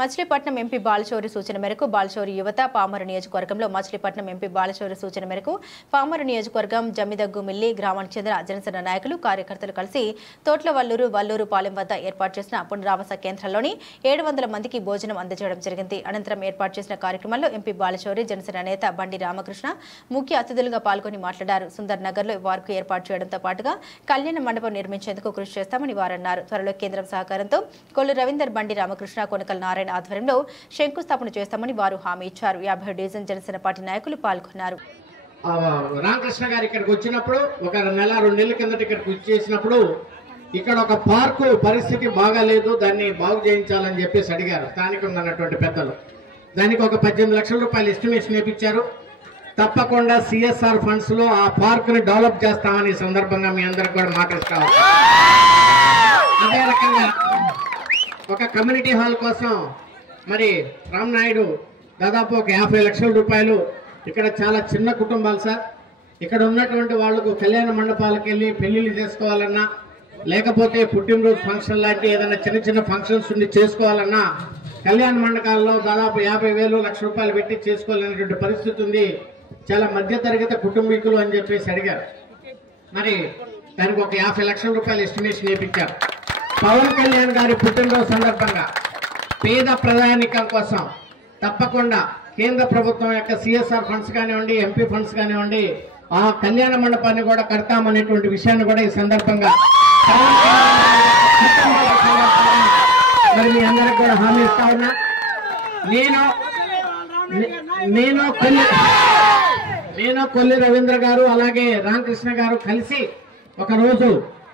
Machilipatnam MP Balashowry సూచన మేరకు బాలశౌరి యువత పామరు నియోజకవర్గంలో మచిలీపట్నం ఎంపీ బాలశౌరి సూచన మేరకు పామరు నియోజకవర్గం జమ్మిదగ్గుమిల్లి గ్రామానికి చెందిన జనసేన నాయకులు కార్యకర్తలు కలిసి తోట్లవల్లూరు వల్లూరు పాలెం వద్ద ఏర్పాటు చేసిన పునరావాస కేంద్రంలోని 700 మందికి భోజనం అందజేయడం జరిగింది. అనంతరం ఏర్పాటు చేసిన కార్యక్రమంలో ఎంపీ బాలశౌరి జనసేన నేత బండి రామకృష్ణ ముఖ్య అతిథులుగా పాల్గొని మాట్లాడారు. సుందర్ నగర్ లో వారికి ఏర్పాటు చేయడంతో పాటుగా కళ్యాణ మండపం నిర్మించేందుకు కృషి చేస్తామని వారన్నారు. త్వరలో కేంద్రం సహకారంతో కొల్లు రవీందర్ బండి రామకృష్ణ కొనకల నారాయణ ఆధ్వర్యంలో శంకుస్థాపన చేస్తామని వారు హామీ ఇచ్చారు. 50 డివిజన్ జనసేన పార్టీ నాయకులు పాల్గొన్నారు. రామకృష్ణ గారు ఇక్కడికి వచ్చినప్పుడు ఒక నెల 2 నెలల కిందట ఇక్కడికి వచ్చేసినప్పుడు ఇక్కడ ఒక పార్కు పరిస్థితి బాగాలేదు, దాన్ని బాగు చేయించాలని చెప్పేసి అడిగారు స్థానికంగా ఉన్నటువంటి పెద్దలు. దానికి ఒక 18 లక్షల రూపాయలు ఎస్టిమేషన్ వేయించారు. తప్పకుండా సిఎస్ఆర్ ఫండ్స్ లో ఆ పార్క్ ని డెవలప్ చేస్తామని సందర్భంగా మీ అందరికి కూడా మాట్లాడుతాం. అదే రకంగా ఒక కమ్యూనిటీ హాల్ కోసం మరి రామనాయుడు దాదాపు ఒక 50 లక్షల రూపాయలు. ఇక్కడ చాలా చిన్న కుటుంబాలు సార్. ఇక్కడ ఉన్నటువంటి వాళ్లకు కళ్యాణ మండపాలకు వెళ్ళి పెళ్లిళ్ళు చేసుకోవాలన్నా లేకపోతే పుట్టినరోజు ఫంక్షన్ లాంటి ఏదైనా చిన్న చిన్న ఫంక్షన్స్ ఉండి చేసుకోవాలన్నా కళ్యాణ మండపాల్లో దాదాపు 50,000 లక్ష రూపాయలు పెట్టి చేసుకోవాలనేటువంటి పరిస్థితి ఉంది. చాలా మధ్యతరగతి కుటుంబీకులు అని చెప్పేసి అడిగారు. మరి దానికి ఒక 50 లక్షల రూపాయలు ఎస్టిమేషన్ వేయించారు. పవన్ కళ్యాణ్ గారి పుట్టినరోజు సందర్భంగా పేద ప్రజానికం కోసం తప్పకుండా కేంద్ర ప్రభుత్వం యొక్క సిఎస్ఆర్ ఫండ్స్ కానివ్వండి, ఎంపీ ఫండ్స్ కానివ్వండి, ఆ కళ్యాణ మండపాన్ని కూడా కడతామనేటువంటి విషయాన్ని కూడా ఈ సందర్భంగా మరి మీ అందరికి కూడా హామీ ఇస్తా ఉన్నా. నేను కొల్లి రవీంద్ర గారు అలాగే రామకృష్ణ గారు కలిసి ఒక రోజు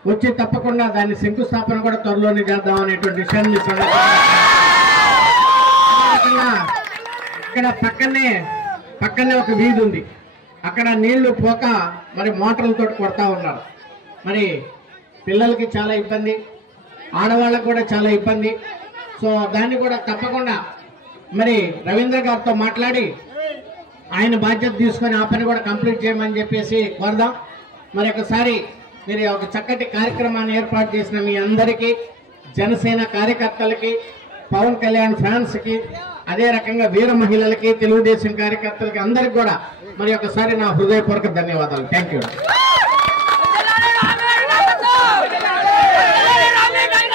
వచ్చి తప్పకుండా దాన్ని శంకుస్థాపన కూడా త్వరలోనే చేద్దాం అనేటువంటి విషయాన్ని ఇక్కడ పక్కనే ఒక వీధి ఉంది. అక్కడ నీళ్లు పోక మరి మోటార్లతో కొడతా ఉన్నారు. మరి పిల్లలకి చాలా ఇబ్బంది, ఆడవాళ్ళకు కూడా చాలా ఇబ్బంది. సో దాన్ని కూడా తప్పకుండా మరి రవీంద్ర గారితో మాట్లాడి ఆయన బాధ్యత తీసుకొని ఆ పని కూడా కంప్లీట్ చేయమని చెప్పేసి కోరదాం. మరి ఒకసారి మీరు ఒక చక్కటి కార్యక్రమాన్ని ఏర్పాటు చేసిన మీ అందరికీ, జనసేన కార్యకర్తలకి, పవన్ కళ్యాణ్ ఫ్యాన్స్ కి, అదే రకంగా వీర మహిళలకి, తెలుగుదేశం కార్యకర్తలకి అందరికి కూడా మరి ఒకసారి నా హృదయపూర్వక ధన్యవాదాలు. Thank you.